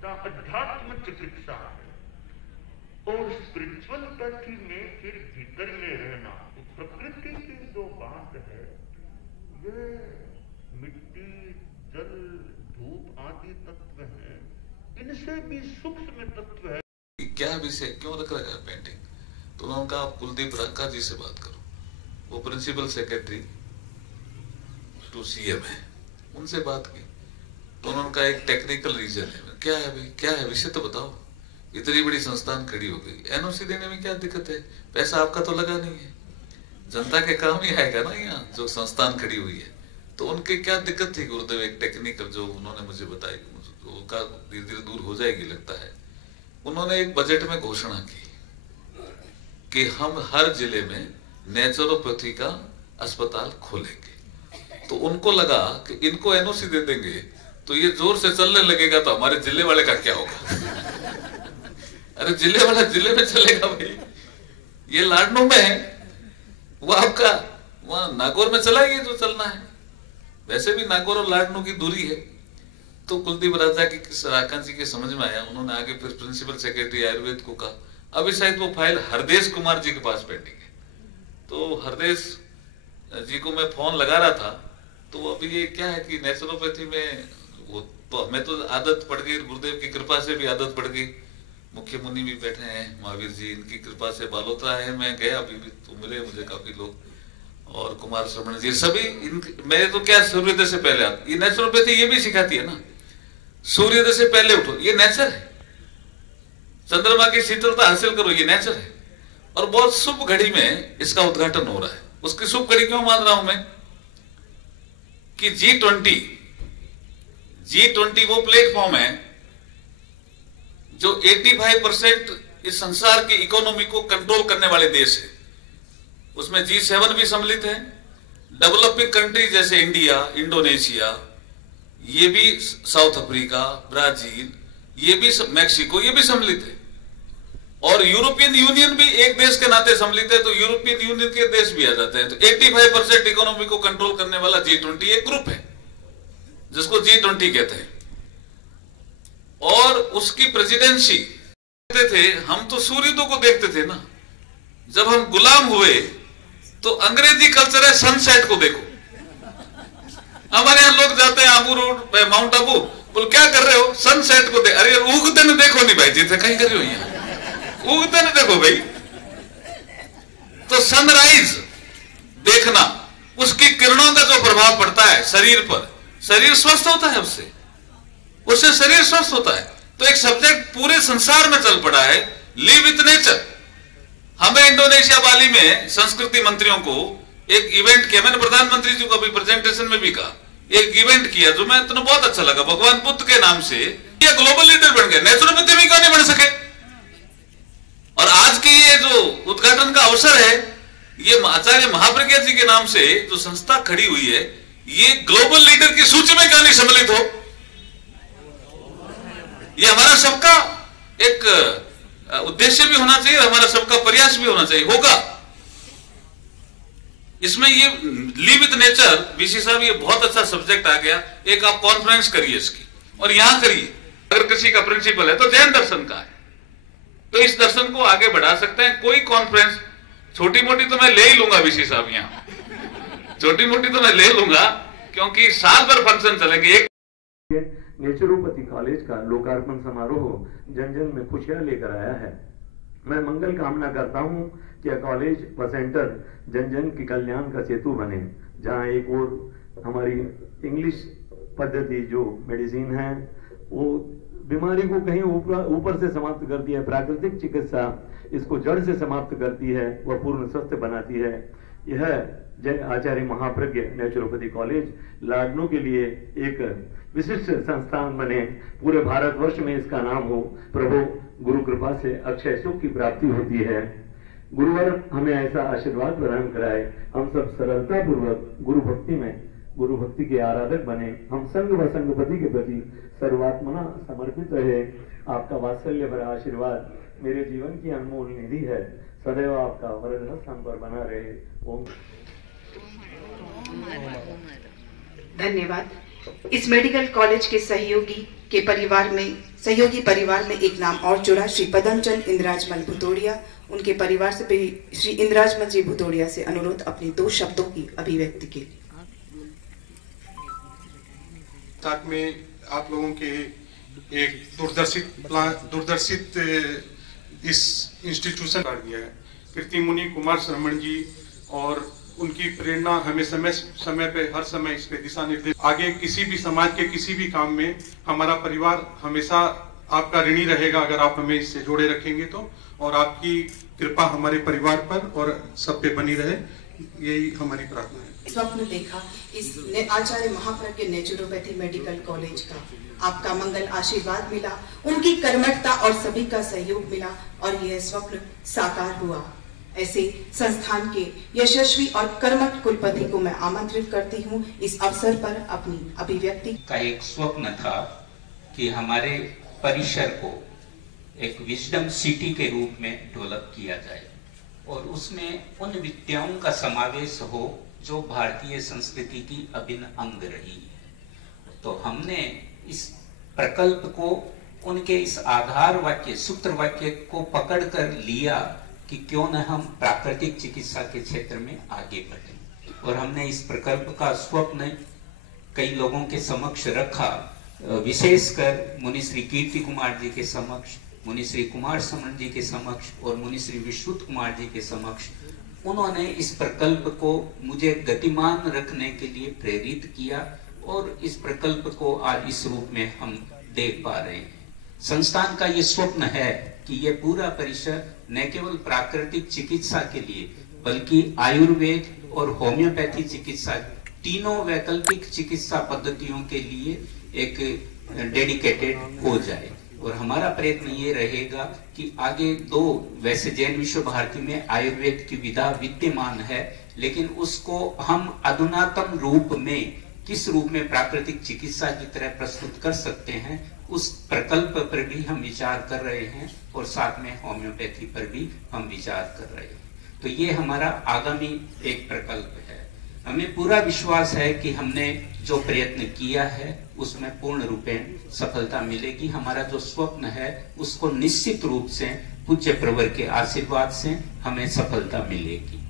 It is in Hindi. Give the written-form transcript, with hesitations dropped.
अध्यात्म चिकित्सा है। और स्पिरिचुअलिटी में फिर भीतर में रहना, तो प्रकृति की जो बात है, ये मिट्टी, जल, धूप आदि तत्व हैं, इनसे भी सूक्ष्म तत्व है। क्या विषय क्यों रख रहा है पेंटिंग? तो उन्होंने कहा आप कुलदीप राका जी से बात करो, वो प्रिंसिपल सेक्रेटरी टू सीएम है, उनसे बात की। तो उन्होंने कहा एक टेक्निकल रीजन है। क्या है भाई, क्या है विषय तो बताओ। इतनी बड़ी संस्थान खड़ी हो गई, एनओसी देने में क्या दिक्कत है? पैसा आपका तो लगा नहीं है, जनता के काम ही आएगा ना। यहाँ जो संस्थान खड़ी हुई है, तो उनके क्या दिक्कत थी गुरुदेव? एक टेक्निकल जो उन्होंने मुझे बताई, उनका धीरे धीरे दूर हो जाएगी लगता है। उन्होंने एक बजट में घोषणा की कि हम हर जिले में नेचुरोपैथी का अस्पताल खोलेंगे। तो उनको लगा कि इनको एनओसी दे देंगे तो ये जोर से चलने लगेगा, तो हमारे जिले वाले का क्या होगा? अरे जिले वाला जिले में चलेगा भाई, ये लाडनू में है, वो आपका वहां नागौर में चलाइए जो चलना है। वैसे भी नागौर और लाडनू की दूरी है। तो कुलदीप राजा की राका जी के समझ में आया, उन्होंने आगे फिर प्रिंसिपल सेक्रेटरी आयुर्वेद को कहा। अभी शायद वो फाइल हरदेश कुमार जी के पास पेंडिंग है। तो हरदेश जी को मैं फोन लगा रहा था, तो अभी ये क्या है कि नेचुरोपैथी में वो तो हमें तो आदत पड़ गई, गुरुदेव की कृपा से भी आदत पड़ गई। मुख्य मुनि भी बैठे हैं, महावीर जी, इनकी कृपा से बालोतरा है। मैं गया अभी भी, तो मिले मुझे काफी लोग, और कुमार श्रवण जी सभी। मेरे तो क्या सूर्योदय से पहले ये नेचुरोपैथी ये भी सिखाती है ना, सूर्योदय से पहले उठो, ये नेचर है। चंद्रमा की शीतलता हासिल करो, ये नेचर है। और बहुत शुभ घड़ी में इसका उद्घाटन हो रहा है। उसकी शुभ घड़ी क्यों मान रहा हूं मैं कि G20 वो प्लेटफॉर्म है जो 85% इस संसार की इकोनॉमी को कंट्रोल करने वाले देश है। उसमें G7 भी सम्मिलित है, डेवलपिंग कंट्री जैसे इंडिया, इंडोनेशिया, ये भी साउथ अफ्रीका, ब्राजील, ये भी मैक्सिको, ये भी सम्मिलित है। और यूरोपियन यूनियन भी एक देश के नाते सम्मिलित है, तो यूरोपियन यूनियन के देश भी आ जाते हैं। तो 85% इकोनॉमी को कंट्रोल करने वाला G20 एक ग्रुप है जिसको G20 कहते हैं। और उसकी प्रेसिडेंसी कहते थे, हम तो सूर्योदय को देखते थे ना। जब हम गुलाम हुए तो अंग्रेजी कल्चर है सनसेट को देखो। हमारे यहां लोग जाते हैं आबू रोड पे, माउंट आबू, बोल क्या कर रहे हो? सनसेट को देख। अरे उगते न देखो नहीं भाई, जिसे कहीं कर रहे हो यहाँ, उगते न देखो भाई। तो सनराइज देखना, उसकी किरणों का जो प्रभाव पड़ता है शरीर पर, शरीर स्वस्थ होता है, उससे शरीर स्वस्थ होता है। तो एक सब्जेक्ट पूरे संसार में चल पड़ा है, लिव विथ नेचर। हमें इंडोनेशिया बाली में संस्कृति मंत्रियों को एक इवेंट किया, मैंने प्रधानमंत्री जी को अभी प्रेजेंटेशन में भी कहा, एक इवेंट किया जो मैं तो बहुत अच्छा लगा। भगवान बुद्ध के नाम से ये ग्लोबल लीडर बन गए, नेचुरोपैथी भी क्यों नहीं बन सके? और आज की ये जो उद्घाटन का अवसर है, ये आचार्य महाप्रज्ञा जी के नाम से जो संस्था खड़ी हुई है, ये ग्लोबल लीडर की सूची में क्यों नहीं सम्मिलित हो? ये हमारा सबका एक उद्देश्य भी होना चाहिए, हमारा सबका प्रयास भी होना चाहिए, होगा। इसमें ये लिव विद नेचर, वीसी साहब, ये बहुत अच्छा सब्जेक्ट आ गया। एक आप कॉन्फ्रेंस करिए इसकी, और यहां करिए। अगर किसी का प्रिंसिपल है तो जैन दर्शन का है, तो इस दर्शन को आगे बढ़ा सकते हैं। कोई कॉन्फ्रेंस छोटी मोटी तो मैं ले ही लूंगा वीसी साहब, यहाँ छोटी मोटी तो मैं ले लूंगा, क्योंकि साल भर फंक्शन चलेंगे। एक नेचुरोपैथी कॉलेज का लोकार्पण समारोह जन जन में खुशियां लेकर आया है। मैं मंगल कामना करता हूं कि यह कॉलेज व सेंटर जन जन की कल्याण का सेतु बने, जहां एक और हमारी इंग्लिश पद्धति जो मेडिसिन है वो बीमारी को कहीं ऊपर से समाप्त करती है, प्राकृतिक चिकित्सा इसको जड़ से समाप्त करती है, वह पूर्ण स्वस्थ बनाती है। यह जय आचार्य महाप्रज्ञ नेचुरोपैथी कॉलेज लाडनू के लिए एक विशिष्ट संस्थान बने, पूरे भारतवर्ष में इसका नाम हो। प्रभु गुरु कृपा से अक्षय सुख की प्राप्ति होती है। गुरुवर हमें ऐसा आशीर्वाद प्रदान कराए, हम सब सरलता पूर्वक गुरु भक्ति के आराधक बने, हम संग व संगपति के प्रति सर्वात्मना समर्पित रहे। आपका वात्सल्य भरा आशीर्वाद मेरे जीवन की अनमोल निधि है, सदैव आपका वरद हस्त हम पर बना रहे। ओम। धन्यवाद। इस मेडिकल कॉलेज के सहयोगी परिवार में एक नाम और जुड़ा, श्री पदमचंद इंद्राजमल भुतोड़िया। उनके परिवार से भी श्री इंद्राजमल जी भुतोड़िया से अनुरोध अपने 2 शब्दों की अभिव्यक्ति के लिए। साथ में आप लोगों के एक दूरदर्शित इस इंस्टीट्यूशन कर दिया है। कीर्ति मुनि कुमार श्रमण जी और उनकी प्रेरणा हमें समय पे हर समय इस पे दिशा निर्देश। आगे किसी भी समाज के किसी भी काम में हमारा परिवार हमेशा आपका ऋणी रहेगा अगर आप हमें इससे जोड़े रखेंगे तो, और आपकी कृपा हमारे परिवार पर और सब पे बनी रहे, यही हमारी प्रार्थना है। स्वप्न देखा इस Acharya Mahapragya naturopathy medical college का, आपका मंगल आशीर्वाद मिला, उनकी कर्मठता और सभी का सहयोग मिला और यह स्वप्न साकार हुआ। ऐसे संस्थान के यशस्वी और कर्मठ कुलपति को मैं आमंत्रित करती हूँ इस अवसर पर अपनी अभिव्यक्ति का। एक स्वप्न था कि हमारे परिसर को एक विजडम सिटी के रूप में डेवलप किया जाए और उसमें उन विद्याओं का समावेश हो जो भारतीय संस्कृति की अभिन्न अंग रही है। तो हमने इस प्रकल्प को उनके इस आधार वाक्य सूत्र वाक्य को पकड़कर लिया कि क्यों न हम प्राकृतिक चिकित्सा के क्षेत्र में आगे बढ़ें, और हमने इस प्रकल्प का स्वप्न कई लोगों के समक्ष रखा, विशेषकर मुनि श्री कीर्ति कुमार जी के समक्ष, मुनि श्री कुमार समण जी के समक्ष और मुनि श्री विश्वुत कुमार जी के समक्ष। उन्होंने इस प्रकल्प को मुझे गतिमान रखने के लिए प्रेरित किया और इस प्रकल्प को आज इस रूप में हम देख पा रहे हैं। संस्थान का ये स्वप्न है कि ये पूरा परिसर न केवल प्राकृतिक चिकित्सा के लिए बल्कि आयुर्वेद और होम्योपैथी चिकित्सा, तीनों वैकल्पिक चिकित्सा पद्धतियों के लिए एक डेडिकेटेड हो जाए। और हमारा प्रयत्न ये रहेगा कि आगे 2 वैसे जैन विश्व भारती में आयुर्वेद की विधा विद्यमान है, लेकिन उसको हम अधुनातम रूप में किस रूप में प्राकृतिक चिकित्सा की तरह प्रस्तुत कर सकते हैं, उस प्रकल्प पर भी हम विचार कर रहे हैं और साथ में होम्योपैथी पर भी हम विचार कर रहे हैं। तो ये हमारा आगामी एक प्रकल्प है। हमें पूरा विश्वास है कि हमने जो प्रयत्न किया है उसमें पूर्ण रूपेण सफलता मिलेगी। हमारा जो स्वप्न है उसको निश्चित रूप से पूज्य प्रवर के आशीर्वाद से हमें सफलता मिलेगी।